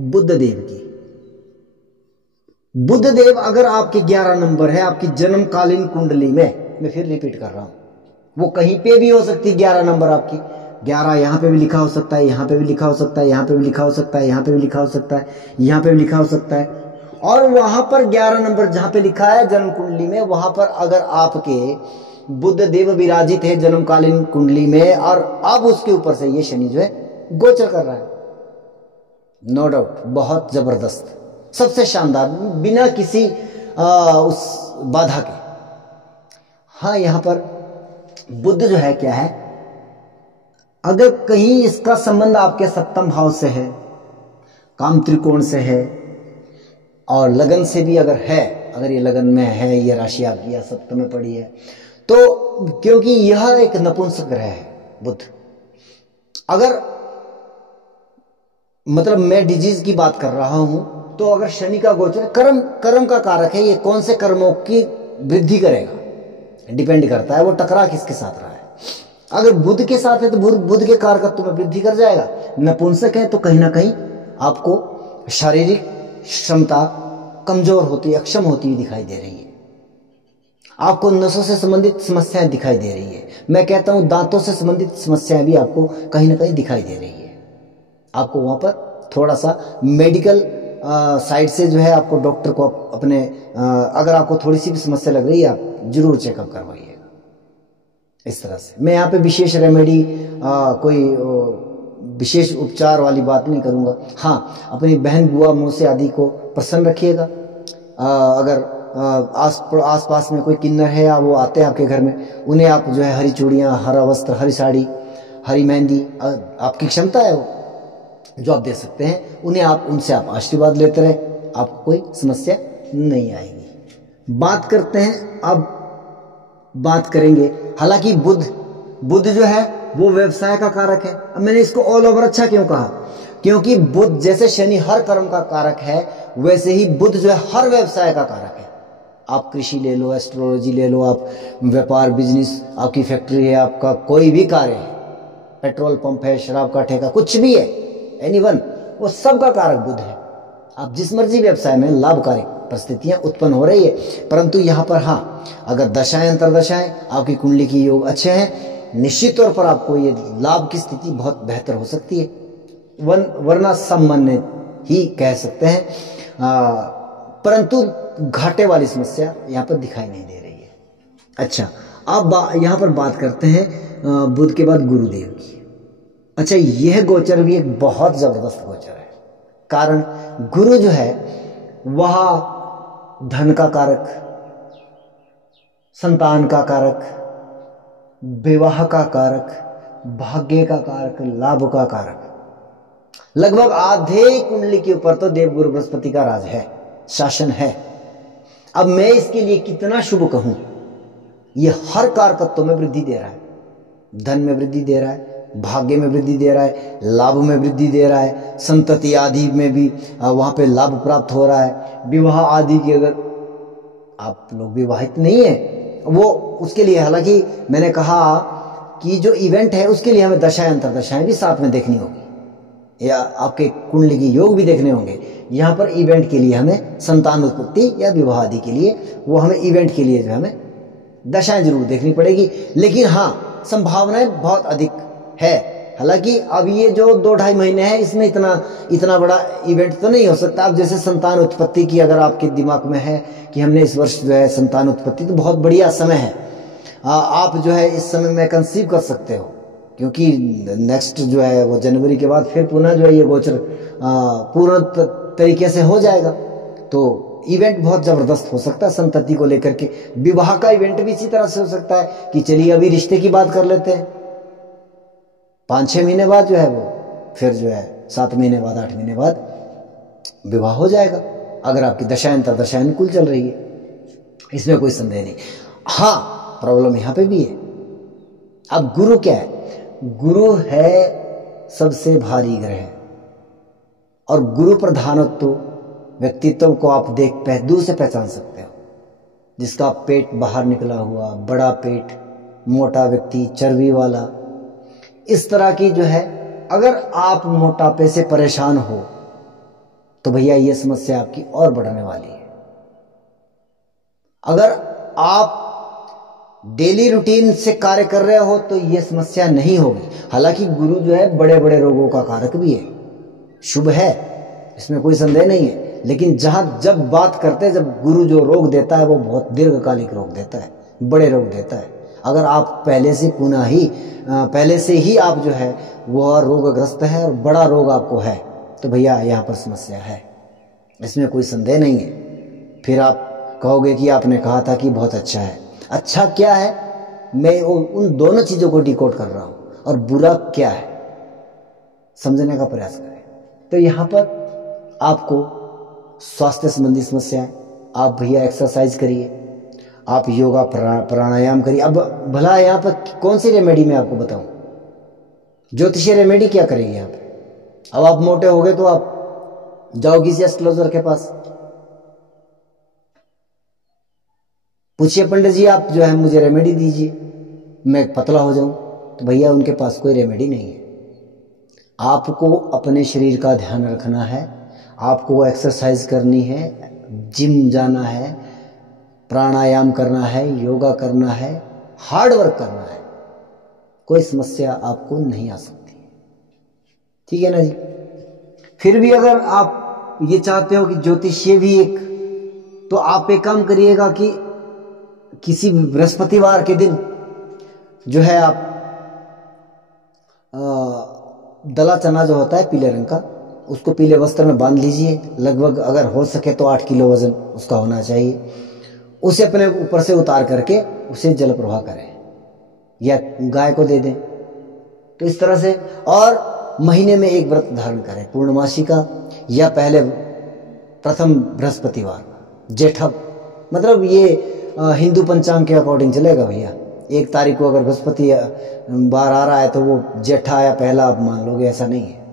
बुध देव की। बुध देव अगर आपके 11 नंबर है आपकी जन्मकालीन कुंडली में, मैं फिर रिपीट कर रहा हूं, वो कहीं पे भी हो सकती है 11 नंबर आपकी। 11 यहां पे भी लिखा हो सकता है, यहां पे भी लिखा हो सकता है, यहां पे भी लिखा हो सकता है, यहां पे भी लिखा हो सकता है, यहां पे भी लिखा हो सकता है। और वहां पर 11 नंबर जहां पे लिखा है जन्म कुंडली में, वहां पर अगर आपके बुध देव विराजित है जन्मकालीन कुंडली में, और अब उसके ऊपर से ये शनि जो है गोचर कर रहा है, नो डाउट बहुत जबरदस्त, सबसे शानदार, बिना किसी उस बाधा के। हाँ, यहां पर बुध जो है क्या है, अगर कहीं इसका संबंध आपके सप्तम भाव से है, काम त्रिकोण से है, और लगन से भी अगर है, अगर ये लगन में है, ये राशि आपकी या सप्तम में पड़ी है, तो क्योंकि यह एक नपुंसक ग्रह है बुध, अगर मतलब मैं डिजीज की बात कर रहा हूं, तो अगर शनि का गोचर कर्म का कारक है, ये कौन से कर्मों की वृद्धि करेगा डिपेंड करता है, वो टकरा किसके साथ रहा है। अगर बुध के साथ है तो बुध के कारकत्व में वृद्धि कर जाएगा। नपुंसक है तो कहीं ना कहीं आपको शारीरिक क्षमता कमजोर होती है, अक्षम होती हुई दिखाई दे रही है। आपको नसों से संबंधित समस्याएं दिखाई दे रही है। मैं कहता हूं दांतों से संबंधित समस्याएं भी आपको कहीं ना कहीं दिखाई दे रही है। आपको वहां पर थोड़ा सा मेडिकल साइड से जो है आपको डॉक्टर को अपने अगर आपको थोड़ी सी भी समस्या लग रही है, आप जरूर चेकअप करवाइएगा। इस तरह से मैं यहाँ पे विशेष रेमेडी कोई विशेष उपचार वाली बात नहीं करूंगा। हाँ, अपनी बहन बुआ मौसी आदि को प्रसन्न रखिएगा। अगर आस पास में कोई किन्नर है या वो आते हैं आपके घर में, उन्हें आप जो है हरी चूड़ियाँ, हरा वस्त्र, हरी साड़ी, हरी मेहंदी, आपकी क्षमता है वो जो आप दे सकते हैं, उन्हें आप उनसे आप आशीर्वाद लेते रहे, आपको कोई समस्या नहीं आएगी। बात करते हैं, अब बात करेंगे, हालांकि बुध जो है वो व्यवसाय का कारक है। अब मैंने इसको ऑल ओवर अच्छा क्यों कहा, क्योंकि बुध जैसे शनि हर कर्म का कारक है, वैसे ही बुध जो है हर व्यवसाय का कारक है। आप कृषि ले लो, एस्ट्रोलॉजी ले लो, आप व्यापार बिजनेस, आपकी फैक्ट्री है, आपका कोई भी कार्य है, पेट्रोल पंप है, शराब का ठेका, कुछ भी है, एनीवन, वो सब का कारक बुध है। आप जिस मर्जी व्यवसाय में लाभकारी परिस्थितियां उत्पन्न हो रही है। परंतु यहां पर हाँ, अगर दशाएं अंतरदशाएं आपकी कुंडली की योग अच्छे हैं, निश्चित तौर पर आपको ये लाभ की स्थिति बहुत बेहतर हो सकती है, वरना सामान्य ही कह सकते हैं। परंतु घाटे वाली समस्या यहाँ पर दिखाई नहीं दे रही है। अच्छा, अब यहाँ पर बात करते हैं बुध के बाद गुरुदेव की। अच्छा, यह गोचर भी एक बहुत जबरदस्त गोचर है। कारण गुरु जो है वह धन का कारक, संतान का कारक, विवाह का कारक, भाग्य का कारक, लाभ का कारक, लगभग आधे कुंडली के ऊपर तो देवगुरु बृहस्पति का राज है, शासन है। अब मैं इसके लिए कितना शुभ कहूं, यह हर कारकत्व में वृद्धि दे रहा है, धन में वृद्धि दे रहा है, भाग्य में वृद्धि दे रहा है, लाभ में वृद्धि दे रहा है, संतति आदि में भी वहां पे लाभ प्राप्त हो रहा है। विवाह आदि की, अगर आप लोग विवाहित नहीं है, वो उसके लिए, हालांकि मैंने कहा कि जो इवेंट है उसके लिए हमें दशाएं अंतरदशाएं भी साथ में देखनी होगी, या आपके कुंडली की योग भी देखने होंगे। यहाँ पर इवेंट के लिए हमें संतान उत्पत्ति या विवाह आदि के लिए, वो हमें इवेंट के लिए जो हमें दशाएं जरूर देखनी पड़ेगी। लेकिन हाँ, संभावनाएं बहुत अधिक है। हालांकि अब ये जो 2-2.5 महीने हैं, इसमें इतना बड़ा इवेंट तो नहीं हो सकता। अब जैसे संतान उत्पत्ति की अगर आपके दिमाग में है कि हमने इस वर्ष जो है संतान उत्पत्ति, तो बहुत बढ़िया समय है। आप जो है इस समय में कंसीव कर सकते हो, क्योंकि नेक्स्ट जो है वो जनवरी के बाद फिर पुनः जो है ये गोचर पूर्ण तरीके से हो जाएगा। तो इवेंट बहुत जबरदस्त हो सकता है संतति को लेकर के। विवाह का इवेंट भी इसी तरह से हो सकता है कि चलिए अभी रिश्ते की बात कर लेते हैं, 5-6 महीने बाद जो है वो फिर जो है 7 महीने बाद, 8 महीने बाद विवाह हो जाएगा, अगर आपकी दशाएं अंतरदशाएं अनुकूल चल रही है, इसमें कोई संदेह नहीं। हाँ, प्रॉब्लम यहां पे भी है। अब गुरु क्या है? गुरु है सबसे भारी ग्रह, और गुरु प्रधानत्व व्यक्तित्व को आप दूर से पहचान सकते हो, जिसका पेट बाहर निकला हुआ, बड़ा पेट, मोटा व्यक्ति, चर्बी वाला, इस तरह की जो है। अगर आप मोटापे से परेशान हो तो भैया ये समस्या आपकी और बढ़ने वाली है। अगर आप डेली रूटीन से कार्य कर रहे हो तो ये समस्या नहीं होगी। हालांकि गुरु जो है बड़े बड़े रोगों का कारक भी है, शुभ है, इसमें कोई संदेह नहीं है। लेकिन जब बात करते हैं, जब गुरु जो रोग देता है वो बहुत दीर्घकालिक रोग देता है, बड़े रोग देता है। अगर आप पहले से ही आप जो है वह रोगग्रस्त है और बड़ा रोग आपको है तो भैया यहाँ पर समस्या है, इसमें कोई संदेह नहीं है। फिर आप कहोगे कि आपने कहा था कि बहुत अच्छा है। अच्छा क्या है, मैं उन दोनों चीज़ों को डिकोड कर रहा हूँ, और बुरा क्या है समझने का प्रयास करें। तो यहाँ पर आपको स्वास्थ्य संबंधी समस्याएं, आप भैया एक्सरसाइज करिए, आप योगा प्राणायाम करिए। अब भला यहाँ पर कौन सी रेमेडी मैं आपको बताऊं, ज्योतिषीय रेमेडी क्या करेगी यहाँ पे। अब आप मोटे हो गए तो आप जाओ किसी एस्ट्रोलॉजर के पास, पूछिए पंडित जी आप जो है मुझे रेमेडी दीजिए मैं पतला हो जाऊं, तो भैया उनके पास कोई रेमेडी नहीं है। आपको अपने शरीर का ध्यान रखना है, आपको एक्सरसाइज करनी है, जिम जाना है, प्राणायाम करना है, योगा करना है, हार्ड वर्क करना है, कोई समस्या आपको नहीं आ सकती। ठीक है ना जी। फिर भी अगर आप ये चाहते हो कि ज्योतिषीय भी एक, तो आप एक काम करिएगा कि किसी बृहस्पतिवार के दिन जो है आप दला चना जो होता है पीले रंग का, उसको पीले वस्त्र में बांध लीजिए। लगभग अगर हो सके तो 8 किलो वजन उसका होना चाहिए। उसे अपने ऊपर से उतार करके उसे जल प्रवाह करें या गाय को दे दें। तो इस तरह से, और महीने में एक व्रत धारण करें, पूर्णमासी का या पहले प्रथम बृहस्पतिवार, जेठा, मतलब ये हिंदू पंचांग के अकॉर्डिंग चलेगा भैया। 1 तारीख को अगर बृहस्पति बार आ रहा है तो वो जेठा या पहला आप मान लोगे, ऐसा नहीं है।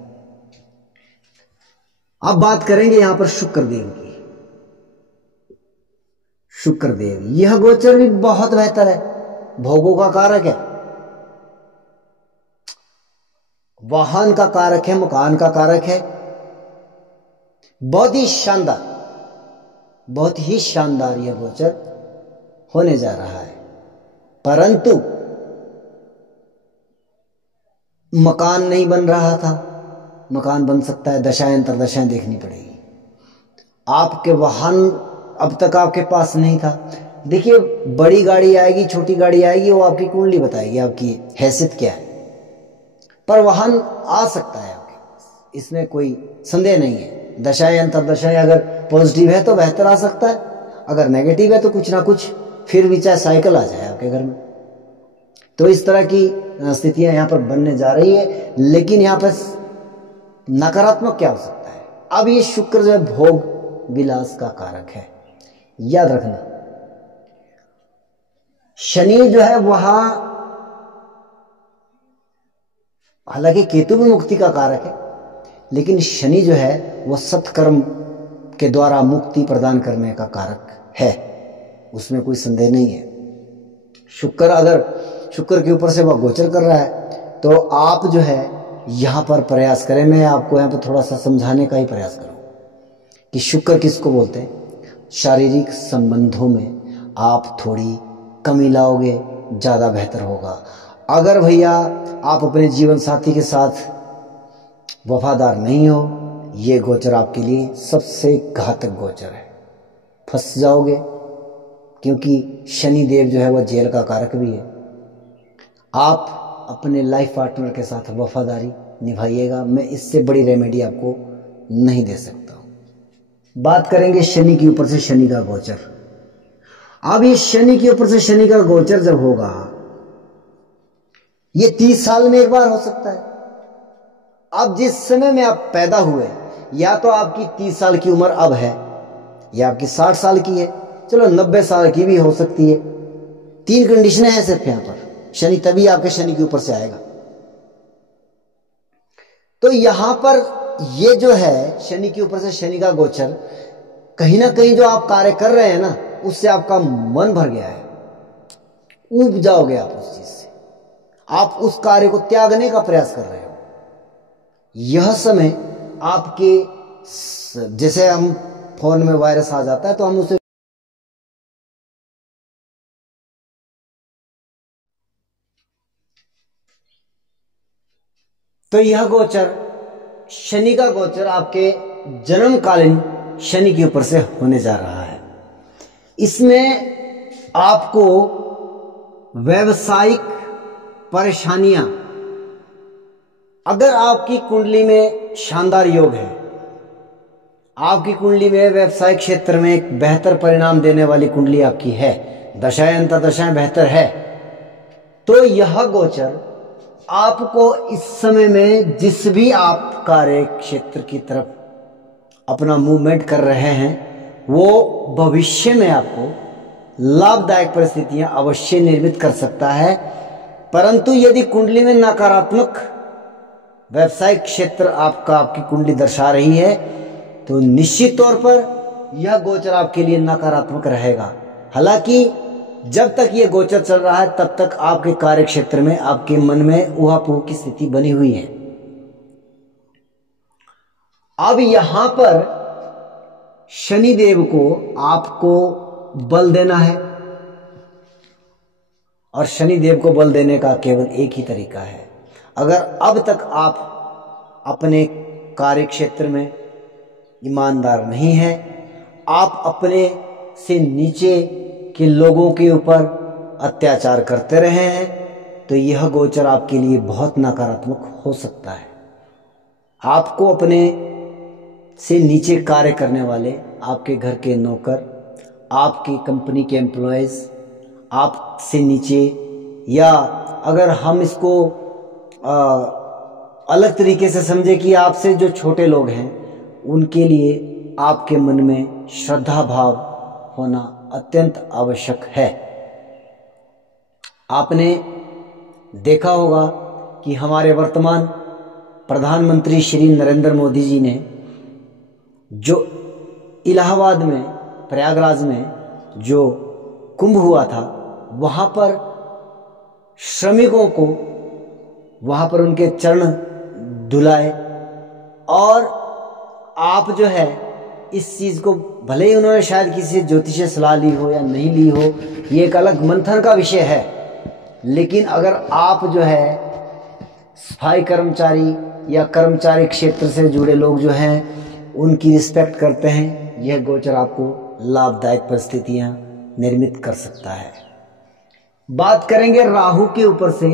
अब बात करेंगे यहां पर शुक्रदेव की। शुक्रदेव, यह गोचर भी बहुत बेहतर है, भोगों का कारक है, वाहन का कारक है, मकान का कारक है। बहुत ही शानदार, बहुत ही शानदार यह गोचर होने जा रहा है। परंतु मकान नहीं बन रहा था, मकान बन सकता है, दशाएं अंतरदशाएं देखनी पड़ेगी। आपके वाहन अब तक आपके पास नहीं था, देखिए बड़ी गाड़ी आएगी, छोटी गाड़ी आएगी, वो आपकी कुंडली बताएगी आपकी हैसियत क्या है, पर वाहन आ सकता है आपके पास, इसमें कोई संदेह नहीं है। दशाएं अंतरदशाएं अगर पॉजिटिव है तो बेहतर आ सकता है, अगर नेगेटिव है तो कुछ ना कुछ फिर भी चाहे साइकिल आ जाए आपके घर में। तो इस तरह की स्थितियां यहां पर बनने जा रही है। लेकिन यहां पर नकारात्मक क्या हो सकता है, अब ये शुक्र जो है भोग विलास का कारक है, याद रखना। शनि जो है वहां, हालांकि केतु भी मुक्ति का कारक है, लेकिन शनि जो है वह सत्कर्म के द्वारा मुक्ति प्रदान करने का कारक है, उसमें कोई संदेह नहीं है। शुक्र, अगर शुक्र के ऊपर से वह गोचर कर रहा है तो आप जो है यहां पर प्रयास करें। मैं आपको यहां पर थोड़ा सा समझाने का ही प्रयास करूं कि शुक्र किसको बोलते हैं। शारीरिक संबंधों में आप थोड़ी कमी लाओगे, ज्यादा बेहतर होगा। अगर भैया आप अपने जीवन साथी के साथ वफादार नहीं हो, ये गोचर आपके लिए सबसे घातक गोचर है, फंस जाओगे, क्योंकि शनि देव जो है वह जेल का कारक भी है। आप अपने लाइफ पार्टनर के साथ वफादारी निभाइएगा, मैं इससे बड़ी रेमेडी आपको नहीं दे सकता हूं। बात करेंगे शनि के ऊपर से शनि का गोचर। अब ये शनि के ऊपर से शनि का गोचर जब होगा, ये 30 साल में एक बार हो सकता है। अब जिस समय में आप पैदा हुए, या तो आपकी 30 साल की उम्र अब है, या आपकी 60 साल की है, चलो 90 साल की भी हो सकती है। 3 कंडीशनें हैं सिर्फ यहां पर, शनि तभी आपके शनि के ऊपर से आएगा। तो यहां पर ये जो है शनि के ऊपर से शनि का गोचर, कहीं ना कहीं जो आप कार्य कर रहे हैं ना, उससे आपका मन भर गया है, ऊब जाओगे आप उस चीज से, आप उस कार्य को त्यागने का प्रयास कर रहे हो। यह समय आपके, जैसे हम फोन में वायरस आ जाता है तो हम उसे, तो यह गोचर, शनि का गोचर आपके जन्मकालीन शनि के ऊपर से होने जा रहा है। इसमें आपको व्यावसायिक परेशानियां, अगर आपकी कुंडली में शानदार योग है, आपकी कुंडली में व्यवसायिक क्षेत्र में एक बेहतर परिणाम देने वाली कुंडली आपकी है, दशाएं अंतर्दशाएं बेहतर है, तो यह गोचर आपको इस समय में जिस भी आप कार्य क्षेत्र की तरफ अपना मूवमेंट कर रहे हैं, वो भविष्य में आपको लाभदायक परिस्थितियां अवश्य निर्मित कर सकता है। परंतु यदि कुंडली में नकारात्मक व्यवसायिक क्षेत्र आपकी कुंडली दर्शा रही है, तो निश्चित तौर पर यह गोचर आपके लिए नकारात्मक रहेगा। हालांकि जब तक ये गोचर चल रहा है तब तक आपके कार्य क्षेत्र में, आपके मन में ऊहापोह की स्थिति बनी हुई है। अब यहां पर शनिदेव को आपको बल देना है, और शनिदेव को बल देने का केवल एक ही तरीका है। अगर अब तक आप अपने कार्य क्षेत्र में ईमानदार नहीं हैं, आप अपने से नीचे के लोगों के ऊपर अत्याचार करते रहे हैं, तो यह गोचर आपके लिए बहुत नकारात्मक हो सकता है। आपको अपने से नीचे कार्य करने वाले, आपके घर के नौकर, आपकी कंपनी के एम्प्लॉयज, आपसे नीचे, या अगर हम इसको अलग तरीके से समझे कि आपसे जो छोटे लोग हैं, उनके लिए आपके मन में श्रद्धा भाव होना अत्यंत आवश्यक है। आपने देखा होगा कि हमारे वर्तमान प्रधानमंत्री श्री नरेंद्र मोदी जी ने जो इलाहाबाद में, प्रयागराज में जो कुंभ हुआ था, वहां पर श्रमिकों को, वहां पर उनके चरण धुलाए, और आप जो है इस चीज को, भले ही उन्होंने शायद किसी से ज्योतिषीय सलाह ली हो या नहीं ली हो, ये एक अलग मंथन का विषय है, लेकिन अगर आप जो है सफाई कर्मचारी या कर्मचारी क्षेत्र से जुड़े लोग जो हैं उनकी रिस्पेक्ट करते हैं, यह गोचर आपको लाभदायक परिस्थितियां निर्मित कर सकता है। बात करेंगे राहु के ऊपर से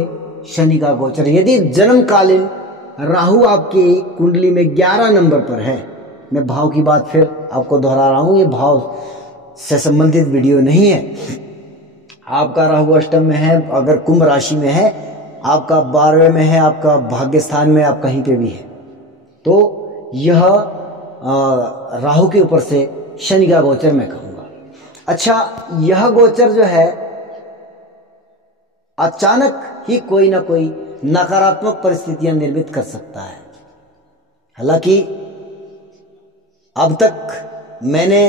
शनि का गोचर। यदि जन्मकालीन राहु आपकी कुंडली में 11 नंबर पर है, मैं भाव की बात फिर आपको दोहरा रहा हूं, ये भाव से संबंधित वीडियो नहीं है। आपका राहु अष्टम में है, अगर कुंभ राशि में है, आपका 12वें में है, आपका भाग्य स्थान में, आप कहीं पे भी है, तो यह राहु के ऊपर से शनि का गोचर मैं कहूंगा। अच्छा, यह गोचर जो है अचानक ही कोई ना कोई नकारात्मक परिस्थितियां निर्मित कर सकता है। हालांकि अब तक मैंने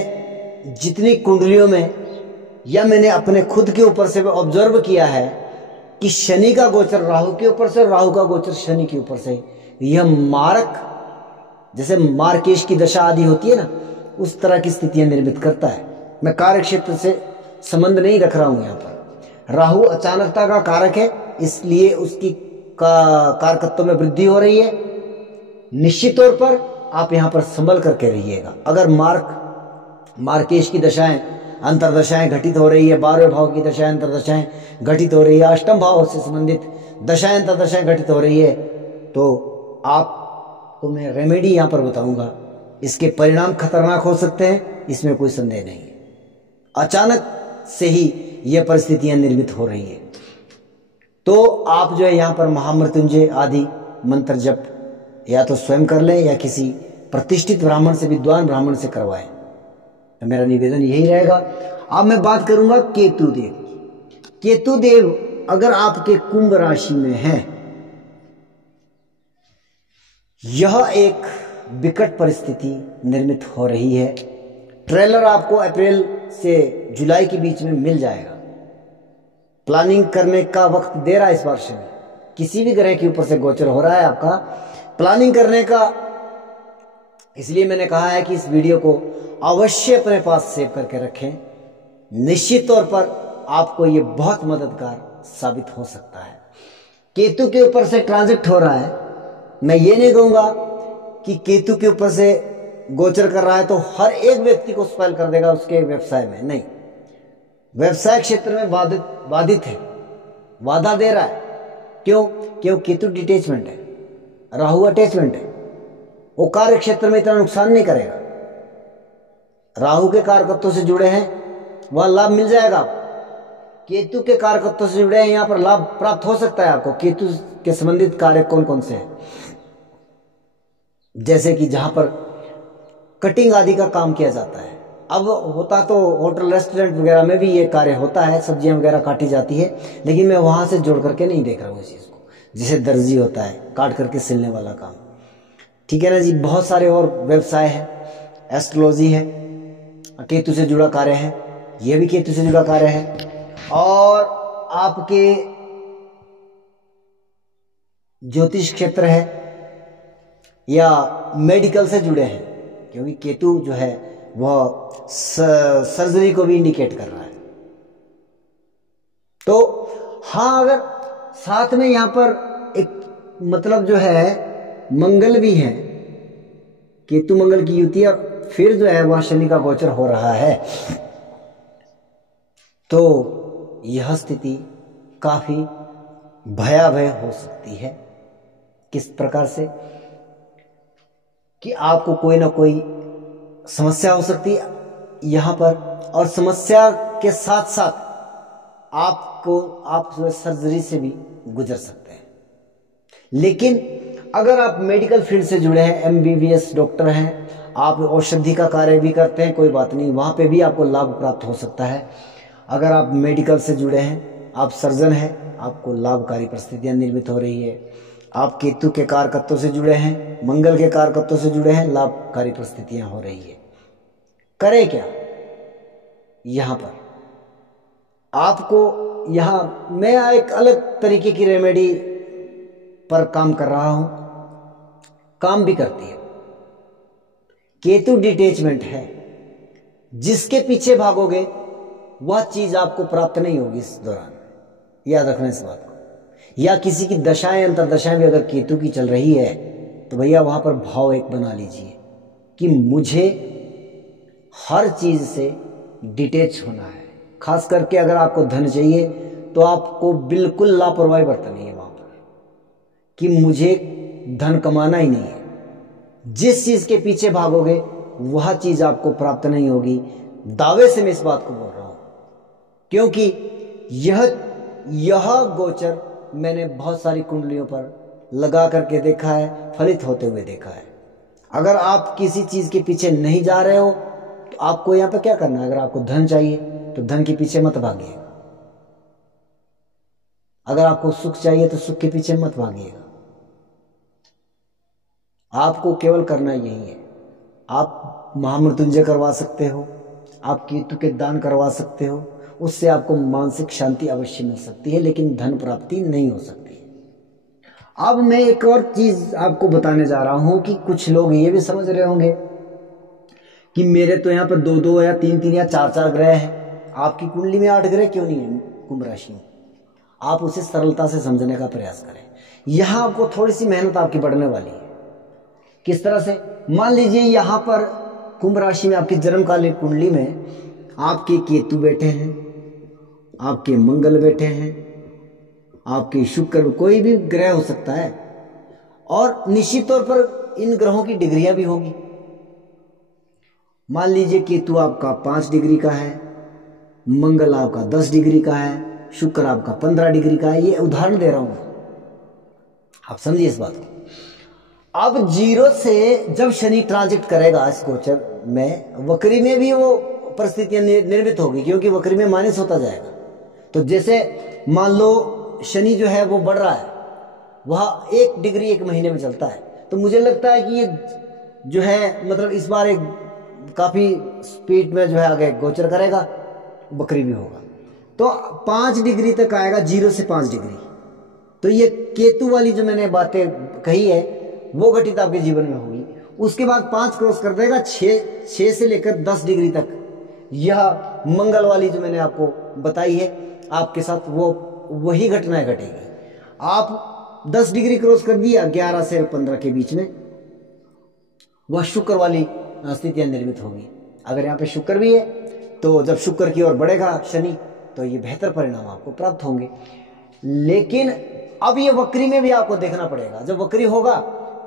जितनी कुंडलियों में, या मैंने अपने खुद के ऊपर से ऑब्जर्व किया है कि शनि का गोचर राहु के ऊपर से, राहु का गोचर शनि के ऊपर से, यह मारक, जैसे मार्केश की दशा आदि होती है ना, उस तरह की स्थितियां निर्मित करता है। मैं कार्य क्षेत्र से संबंध नहीं रख रहा हूं। यहां पर राहु अचानकता का कारक है, इसलिए उसकी कारकत्व में वृद्धि हो रही है। निश्चित तौर पर आप यहां पर संभल करके रहिएगा। अगर मार्केश की दशाएं अंतरदशाएं घटित हो रही है, 12वें भाव की दशाएं अंतरदशाएं घटित हो रही है, अष्टम भाव से संबंधित दशाएं अंतरदशाएं घटित हो रही है, तो आपको मैं रेमेडी यहां पर बताऊंगा। इसके परिणाम खतरनाक हो सकते हैं, इसमें कोई संदेह नहीं है। अचानक से ही यह परिस्थितियां निर्मित हो रही है, तो आप जो है यहां पर महामृत्युंजय आदि मंत्र जप या तो स्वयं कर लें या किसी प्रतिष्ठित ब्राह्मण से, विद्वान ब्राह्मण से करवाएं। तो मेरा निवेदन यही रहेगा। अब मैं बात करूंगा केतुदेव। केतुदेव अगर आपके कुंभ राशि में है, यह एक विकट परिस्थिति निर्मित हो रही है। ट्रेलर आपको अप्रैल से जुलाई के बीच में मिल जाएगा। प्लानिंग करने का वक्त दे रहा है इस बार शनि, किसी भी ग्रह के ऊपर से गोचर हो रहा है आपका प्लानिंग करने का। इसलिए मैंने कहा है कि इस वीडियो को अवश्य अपने पास सेव करके रखें। निश्चित तौर पर आपको ये बहुत मददगार साबित हो सकता है। केतु के ऊपर से ट्रांजिट हो रहा है, मैं ये नहीं कहूंगा कि केतु के ऊपर से गोचर कर रहा है तो हर एक व्यक्ति को स्पॉइल कर देगा उसके व्यवसाय में, नहीं। व्यवसाय क्षेत्र में बाधित है, बाधा दे रहा है। क्यों? केतु डिटेचमेंट है, राहु अटैचमेंट है, वो कार्य क्षेत्र में इतना नुकसान नहीं करेगा। राहु के कारकत्वों से जुड़े हैं, वह लाभ मिल जाएगा आपको। केतु के कारकत्वों से जुड़े हैं, यहां पर लाभ प्राप्त हो सकता है आपको। केतु के संबंधित कार्य कौन कौन से हैं? जैसे कि जहां पर कटिंग आदि का काम किया जाता है, अब होता तो होटल रेस्टोरेंट वगैरह में भी ये कार्य होता है, सब्जियां वगैरह काटी जाती है, लेकिन मैं वहां से जोड़ करके नहीं देख रहा हूँ इस चीज को। जैसे दर्जी होता है, काट करके सिलने वाला काम, ठीक है ना जी। बहुत सारे और व्यवसाय है, एस्ट्रोलॉजी है, केतु से जुड़ा कार्य है, यह भी केतु से जुड़ा कार्य है। और आपके ज्योतिष क्षेत्र है या मेडिकल से जुड़े हैं, क्योंकि केतु जो है वह सर्जरी को भी इंडिकेट कर रहा है। तो हाँ, अगर साथ में यहां पर एक मतलब जो है मंगल भी है, केतु मंगल की युति, और फिर जो है वह शनि का गोचर हो रहा है, तो यह स्थिति काफी भयावह हो सकती है। किस प्रकार से कि आपको कोई ना कोई समस्या हो सकती है यहां पर, और समस्या के साथ साथ आप सर्जरी से भी गुजर सकते हैं। लेकिन अगर आप मेडिकल फील्ड से जुड़े हैं, MBBS डॉक्टर हैं, आप औषधि का कार्य भी करते हैं, कोई बात नहीं, वहां पे भी आपको लाभ प्राप्त हो सकता है। अगर आप मेडिकल से जुड़े हैं, आप सर्जन हैं, आपको लाभकारी परिस्थितियां निर्मित हो रही है। आप केतु के कारकत्वों से जुड़े हैं, मंगल के कारकत्वों से जुड़े हैं, लाभकारी परिस्थितियां हो रही है। करें क्या? यहां पर आपको, यहां मैं एक अलग तरीके की रेमेडी पर काम कर रहा हूं, काम भी करती है। केतु डिटैचमेंट है, जिसके पीछे भागोगे वह चीज आपको प्राप्त नहीं होगी इस दौरान, याद रखना इस बात को। या किसी की दशाएं अंतरदशाएं भी अगर केतु की चल रही है तो भैया वहां पर भाव एक बना लीजिए कि मुझे हर चीज से डिटेच होना है। खास करके अगर आपको धन चाहिए तो आपको बिल्कुल लापरवाही बरतनी है वहां पर, कि मुझे धन कमाना ही नहीं है। जिस चीज के पीछे भागोगे वह चीज आपको प्राप्त नहीं होगी। दावे से मैं इस बात को बोल रहा हूं, क्योंकि यह गोचर मैंने बहुत सारी कुंडलियों पर लगा करके देखा है, फलित होते हुए देखा है। अगर आप किसी चीज के पीछे नहीं जा रहे हो तो आपको यहां पर क्या करना है? अगर आपको धन चाहिए तो धन के पीछे मत भागिएगा। अगर आपको सुख चाहिए तो सुख के पीछे मत भागिएगा। आपको केवल करना यही है। आप महामृत्युंजय करवा सकते हो, आप केतु के दान करवा सकते हो, उससे आपको मानसिक शांति अवश्य मिल सकती है, लेकिन धन प्राप्ति नहीं हो सकती। अब मैं एक और चीज आपको बताने जा रहा हूं कि कुछ लोग ये भी समझ रहे होंगे कि मेरे तो यहां पर 2-2 या 3-3 या 4-4 ग्रह हैं, आपकी कुंडली में 8 ग्रह क्यों नहीं है कुंभ राशि में? आप उसे सरलता से समझने का प्रयास करें। यहां आपको थोड़ी सी मेहनत आपकी बढ़ने वाली है। किस तरह से? मान लीजिए यहां पर कुंभ राशि में आपकी जन्मकालीन कुंडली में आपके केतु बैठे हैं, आपके मंगल बैठे हैं, आपके शुक्र, कोई भी ग्रह हो सकता है, और निश्चित तौर पर इन ग्रहों की डिग्रियां भी होगी। मान लीजिए केतु आपका 5 डिग्री का है, मंगल आपका 10 डिग्री का है, शुक्र आपका 15 डिग्री का है। ये उदाहरण दे रहा हूं, आप समझिए इस बात को। अब 0 से जब शनि ट्रांजिट करेगा इस गोचर में, वक्री में भी वो परिस्थितियां निर्मित होगी, क्योंकि वक्री में माइनस होता जाएगा। तो जैसे मान लो शनि जो है वो बढ़ रहा है, वह 1 डिग्री 1 महीने में चलता है, तो मुझे लगता है कि ये जो है मतलब इस बार एक काफी स्पीड में जो है आगे गोचर करेगा, बकरी भी होगा। तो 5 डिग्री तक आएगा, 0 से 5 डिग्री। तो ये केतु वाली जो मैंने बातें कही है वो घटित आपके जीवन में होगी। उसके बाद 5 क्रॉस कर देगा, 6 से लेकर 10 डिग्री तक यह मंगल वाली जो मैंने आपको बताई है आपके साथ वो वही घटनाएं घटेगी। आप 10 डिग्री क्रॉस कर दिया 11 से 15 के बीच में, वह शुक्र वाली स्थितियां निर्मित होगी। अगर यहाँ पे शुक्र भी है तो जब शुक्र की ओर बढ़ेगा शनि तो ये बेहतर परिणाम आपको प्राप्त होंगे। लेकिन अब ये वक्री में भी आपको देखना पड़ेगा। जब वक्री होगा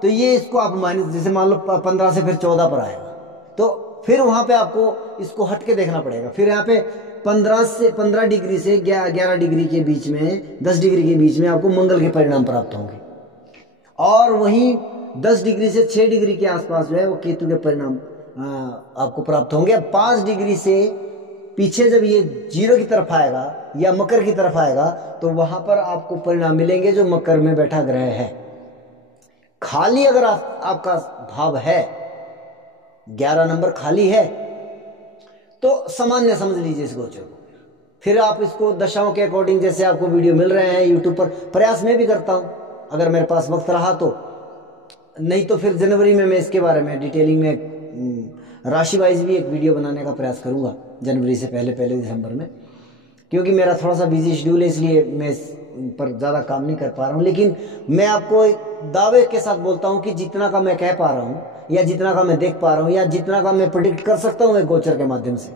तो ये इसको आप माइनस, जैसे मान लो 15 से फिर 14 पर आएगा, तो फिर वहां पे आपको इसको हट के देखना पड़ेगा। फिर यहाँ पे 15 डिग्री से 11 डिग्री के बीच में, 10 डिग्री के बीच में आपको मंगल के परिणाम प्राप्त होंगे। और वहीं 10 डिग्री से 6 डिग्री के आसपास जो है वो केतु के परिणाम आपको प्राप्त होंगे। 5 डिग्री से पीछे जब ये 0 की तरफ आएगा या मकर की तरफ आएगा तो वहां पर आपको परिणाम मिलेंगे जो मकर में बैठा ग्रह है। खाली अगर आपका भाव है 11 नंबर खाली है तो सामान्य समझ लीजिए इस गोचर को। फिर आप इसको दशाओं के अकॉर्डिंग, जैसे आपको वीडियो मिल रहे हैं यूट्यूब पर, प्रयास में भी करता हूं अगर मेरे पास वक्त रहा तो, नहीं तो फिर जनवरी में मैं इसके बारे में डिटेलिंग में राशि वाइज भी एक वीडियो बनाने का प्रयास करूंगा जनवरी से पहले दिसंबर में, क्योंकि मेरा थोड़ा सा बिजी शेड्यूल है इसलिए मैं इस पर ज़्यादा काम नहीं कर पा रहा हूँ। लेकिन मैं आपको एक दावे के साथ बोलता हूँ कि जितना का मैं कह पा रहा हूँ या जितना का मैं देख पा रहा हूँ या जितना का मैं प्रिडिक्ट कर सकता हूँ एक गोचर के माध्यम से,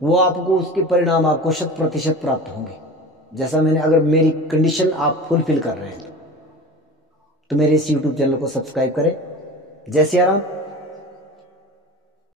वो आपको उसके परिणाम आपको 100% प्राप्त होंगे। जैसा मैंने, अगर मेरी कंडीशन आप फुलफिल कर रहे हैं तो मेरे इस यूट्यूब चैनल को सब्सक्राइब करें। जय सिया राम।